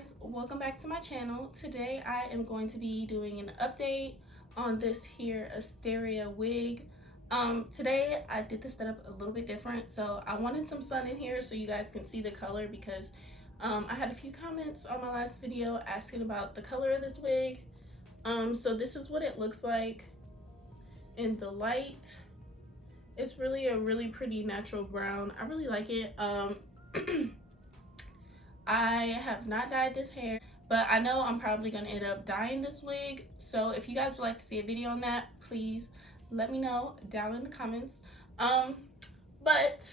guys, welcome back to my channel. Today I am going to be doing an update on this here Asteria wig. Today I did the setup a little bit different, so I wanted some sun in here so you guys can see the color because I had a few comments on my last video asking about the color of this wig. So this is what it looks like in the light. It's really a really pretty natural brown. I really like it. I have not dyed this hair, but I know I'm probably gonna end up dyeing this wig. So if you guys would like to see a video on that, please let me know down in the comments. But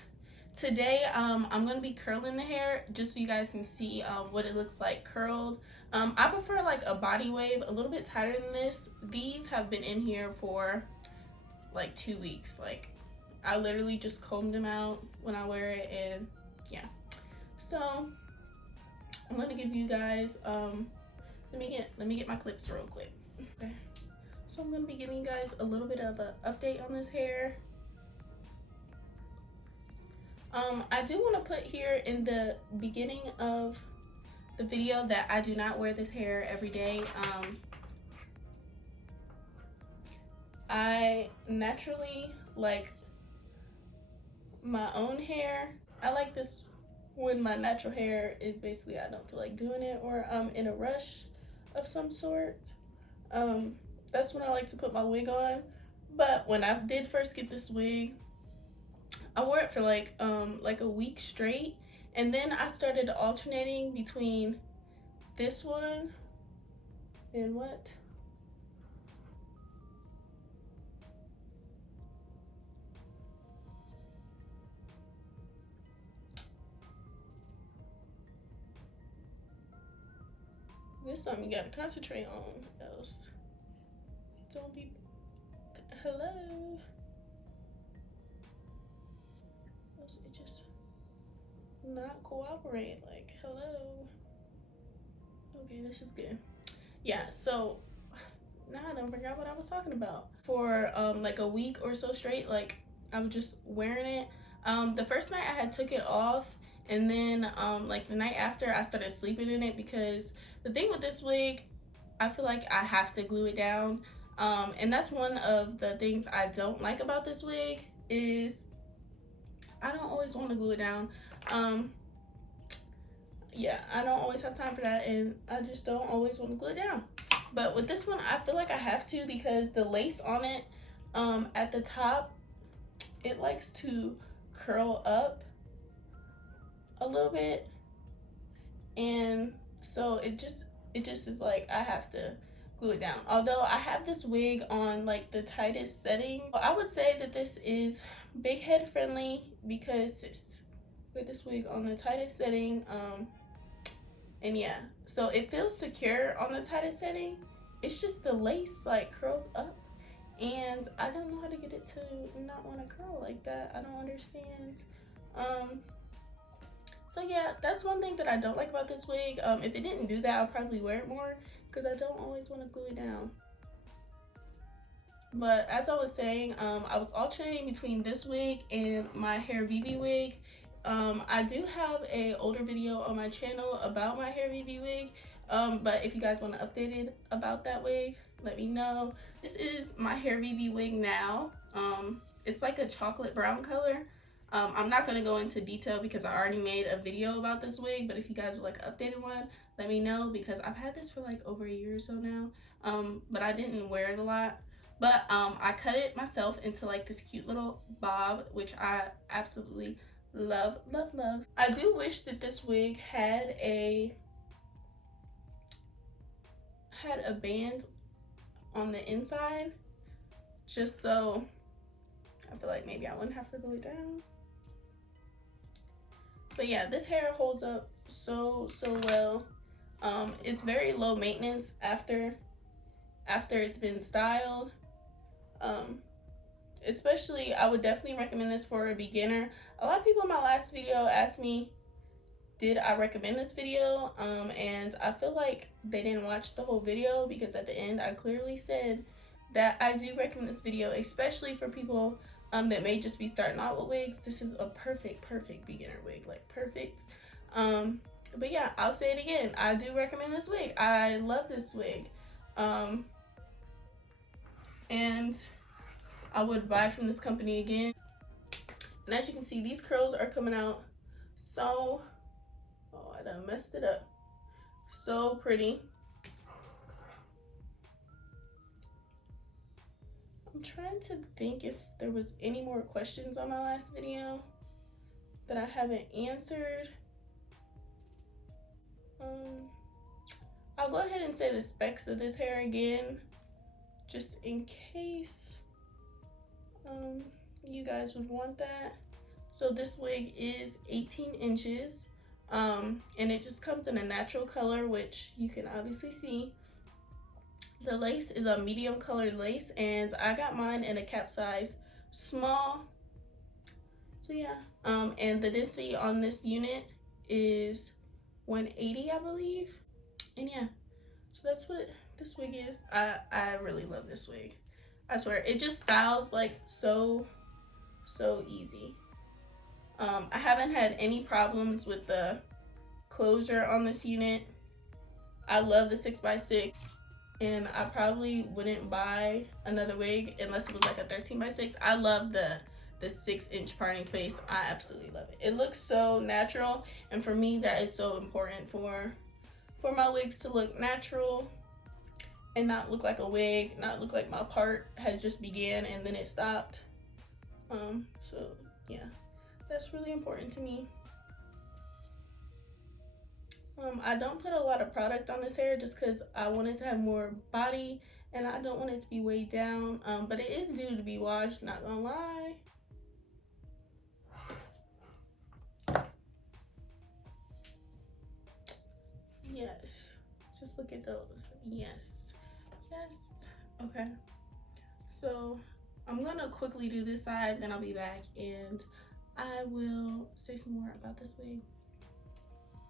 today I'm gonna be curling the hair just so you guys can see what it looks like curled. I prefer like a body wave, a little bit tighter than this. These have been in here for like 2 weeks. Like I literally just comb them out when I wear it, and yeah. So I'm gonna give you guys let me get my clips real quick. Okay. So I'm gonna be giving you guys a little bit of an update on this hair. I do want to put here in the beginning of the video that I do not wear this hair every day. I naturally like my own hair. I like this when my natural hair is basically I don't feel like doing it, or I'm in a rush of some sort. That's when I like to put my wig on. But when I did first get this wig, I wore it for like a week straight, and then I started alternating between this one and what? This one you gotta concentrate on, else don't be. Hello. Else it just not cooperate. Like hello. Okay, this is good. Yeah. So now I don't forget what I was talking about. For like a week or so straight, like I was just wearing it. The first night I had took it off. And then like the night after I started sleeping in it, because the thing with this wig, I feel like I have to glue it down. And that's one of the things I don't like about this wig, is I don't always want to glue it down. Yeah, I don't always have time for that, and I just don't always want to glue it down. But with this one, I feel like I have to, because the lace on it at the top, it likes to curl up a little bit, and so it just is like I have to glue it down. Although I have this wig on like the tightest setting, I would say that this is big head friendly because it's with this wig on the tightest setting. And yeah, so it feels secure on the tightest setting. It's just the lace like curls up, and I don't know how to get it to not want to curl like that. I don't understand. So yeah, that's one thing that I don't like about this wig. If it didn't do that, I'll probably wear it more, because I don't always want to glue it down. But as I was saying, I was alternating between this wig and my Heyyyyy wig. I do have a older video on my channel about my Heyyyyy wig, but if you guys want to update it about that wig, let me know. This is my Heyyyyy wig now. It's like a chocolate brown color. I'm not going to go into detail because I already made a video about this wig, but if you guys would like an updated one, let me know, because I've had this for like over a year or so now, but I didn't wear it a lot. But I cut it myself into like this cute little bob, which I absolutely love, love, love. I do wish that this wig had a band on the inside, just so I feel like maybe I wouldn't have to glue it down. But yeah, this hair holds up so well. It's very low maintenance after it's been styled. Especially, I would definitely recommend this for a beginner. A lot of people in my last video asked me, did I recommend this video? And I feel like they didn't watch the whole video, because at the end I clearly said that I do recommend this video, especially for people that may just be starting out with wigs. This is a perfect beginner wig, like perfect. But yeah, I'll say it again. I do recommend this wig. I love this wig. And I would buy from this company again. And as you can see, these curls are coming out so, oh, I done messed it up. So pretty. I'm trying to think if there was any more questions on my last video that I haven't answered. I'll go ahead and say the specs of this hair again, just in case you guys would want that. So this wig is 18 inches, and it just comes in a natural color, which you can obviously see. The lace is a medium colored lace, and I got mine in a cap size small. So yeah, and the density on this unit is 180, I believe. And yeah, so that's what this wig is. I really love this wig. I swear, it just styles like so easy. I haven't had any problems with the closure on this unit. I love the 6x6, and I probably wouldn't buy another wig unless it was like a 13x6. I love the 6-inch parting space. I absolutely love it. It looks so natural, and for me that is so important for my wigs to look natural and not look like a wig, not look like my part has just began and then it stopped. So yeah, that's really important to me. I don't put a lot of product on this hair just because I want it to have more body and I don't want it to be weighed down, but it is due to be washed, not gonna lie. Yes, just look at those. Yes, yes. Okay, so I'm gonna quickly do this side, then I'll be back and I will say some more about this wig.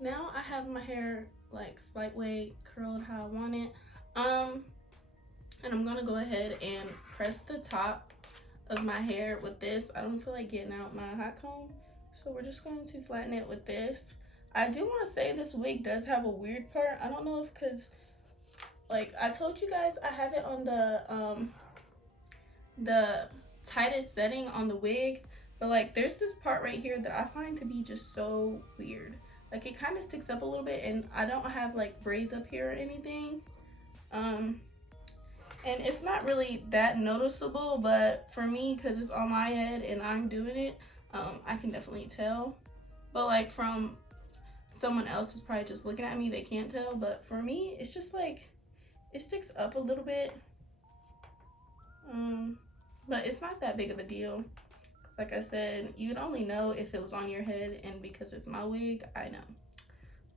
Now I have my hair like slight way curled how I want it, and I'm gonna go ahead and press the top of my hair with this. I don't feel like getting out my hot comb, so we're just going to flatten it with this. I do want to say this wig does have a weird part. I don't know if, because like I told you guys, I have it on the tightest setting on the wig, but like there's this part right here that I find to be just so weird. Like it kind of sticks up a little bit, and I don't have like braids up here or anything. And it's not really that noticeable, but for me, because it's on my head and I'm doing it, I can definitely tell. But like from someone else is probably just looking at me, they can't tell, but for me it's just like it sticks up a little bit, but it's not that big of a deal, because like I said, you'd only know if it was on your head, and because it's my wig, I know.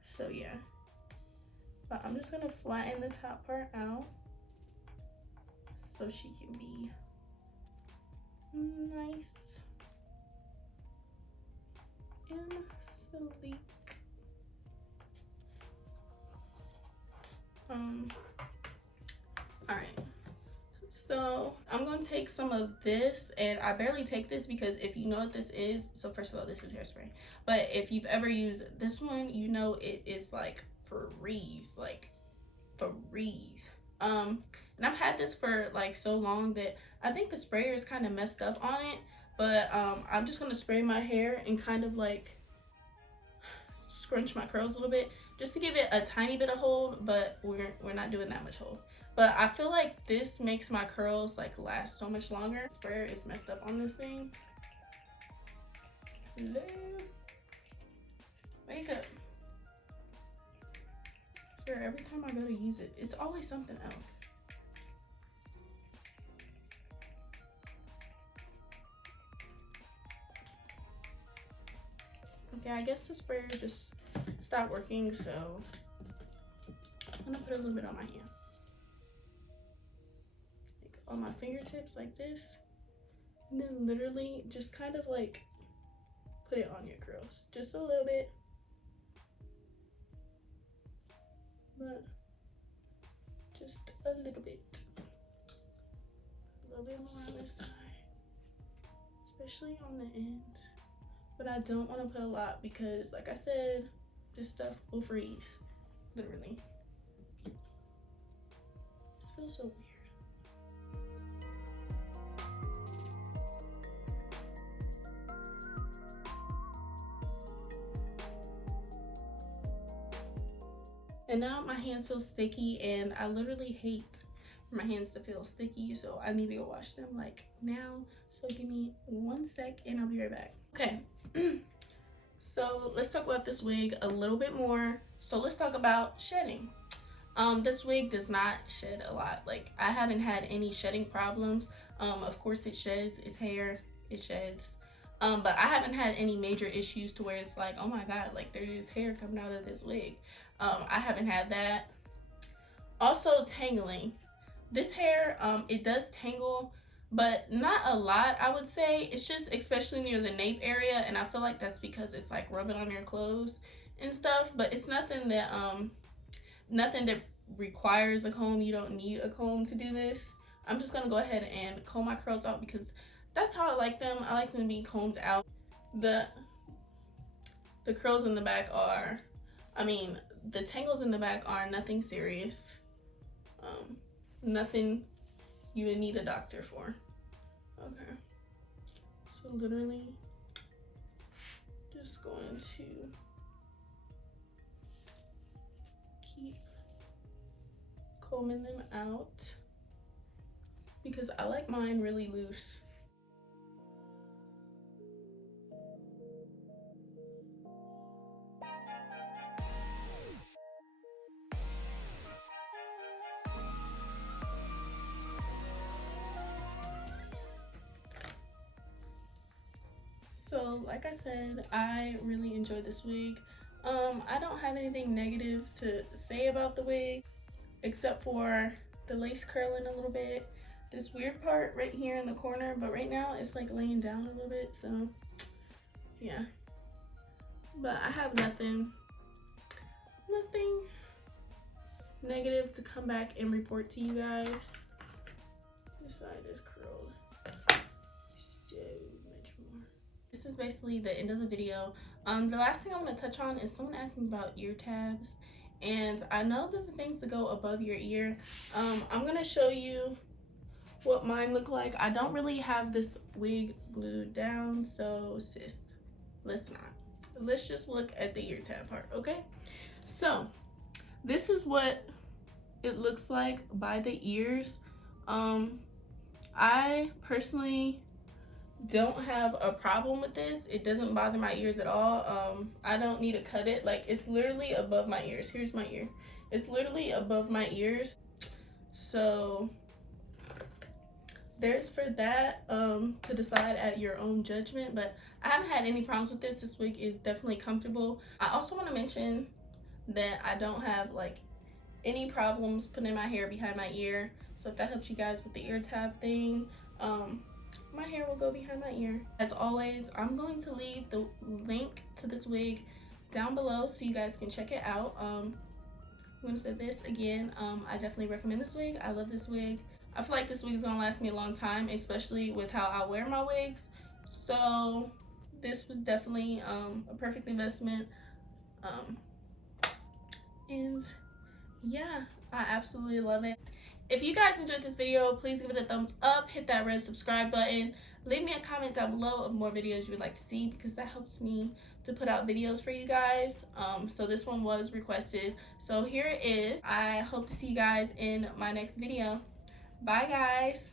So yeah, but I'm just gonna flatten the top part out so she can be nice and sleek. All right, so I'm gonna take some of this, and I barely take this because if you know what this is, so first of all, this is hairspray, but if you've ever used this one, you know it is like freeze, like freeze. And I've had this for like so long that I think the sprayer is kind of messed up on it, but I'm just gonna spray my hair and kind of like scrunch my curls a little bit just to give it a tiny bit of hold, but we're not doing that much hold. But I feel like this makes my curls like last so much longer. The sprayer is messed up on this thing. Hello. Wake up. I swear every time I go to use it, it's always something else. Okay, I guess the sprayer just stopped working, so I'm gonna put a little bit on my hand. Like on my fingertips like this. And then literally just kind of like put it on your curls. Just a little bit. But just a little bit. A little bit more on this side. Especially on the ends. But I don't want to put a lot because like I said, this stuff will freeze, literally. This feels so weird. And now my hands feel sticky, and I literally hate for my hands to feel sticky, so I need to go wash them like now. So give me 1 sec and I'll be right back. Okay, so let's talk about this wig a little bit more. So let's talk about shedding. This wig does not shed a lot. Like, I haven't had any shedding problems. Of course it sheds, it's hair, it sheds. But I haven't had any major issues to where it's like, oh my god, like there is hair coming out of this wig. I haven't had that. Also, tangling. This hair, it does tangle, but not a lot, I would say. It's just especially near the nape area, and I feel like that's because it's like rubbing on your clothes and stuff. But it's nothing that requires a comb. You don't need a comb to do this. I'm just gonna go ahead and comb my curls out because that's how I like them. I like them to be combed out. The curls in the back are, the tangles in the back are nothing serious. Nothing you would need a doctor for. Okay, so literally just going to keep combing them out because I like mine really loose. So like I said, I really enjoyed this wig. I don't have anything negative to say about the wig except for the lace curling a little bit, this weird part right here in the corner, but right now it's like laying down a little bit, so yeah. But I have nothing negative to come back and report to you guys. This side is curled so much more. This is basically the end of the video. The last thing I want to touch on is someone asked me about ear tabs, and I know that the things that go above your ear, I'm gonna show you what mine look like. I don't really have this wig glued down, so sis, let's just look at the ear tab part, okay? So this is what it looks like by the ears. I personally don't have a problem with this. It doesn't bother my ears at all. I don't need to cut it. Like, it's literally above my ears. Here's my ear. It's literally above my ears. So there's for that, to decide at your own judgment. But I haven't had any problems with this. This wig is definitely comfortable. I also want to mention that I don't have like any problems putting my hair behind my ear. So if that helps you guys with the ear tab thing, my hair will go behind my ear. As always, I'm going to leave the link to this wig down below so you guys can check it out. I'm gonna say this again, I definitely recommend this wig. I love this wig. I feel like this wig is gonna last me a long time, especially with how I wear my wigs. So this was definitely a perfect investment. And yeah, I absolutely love it. If you guys enjoyed this video, please give it a thumbs up, hit that red subscribe button, leave me a comment down below of more videos you would like to see, because that helps me to put out videos for you guys. So this one was requested, so here it is. I hope to see you guys in my next video. Bye guys.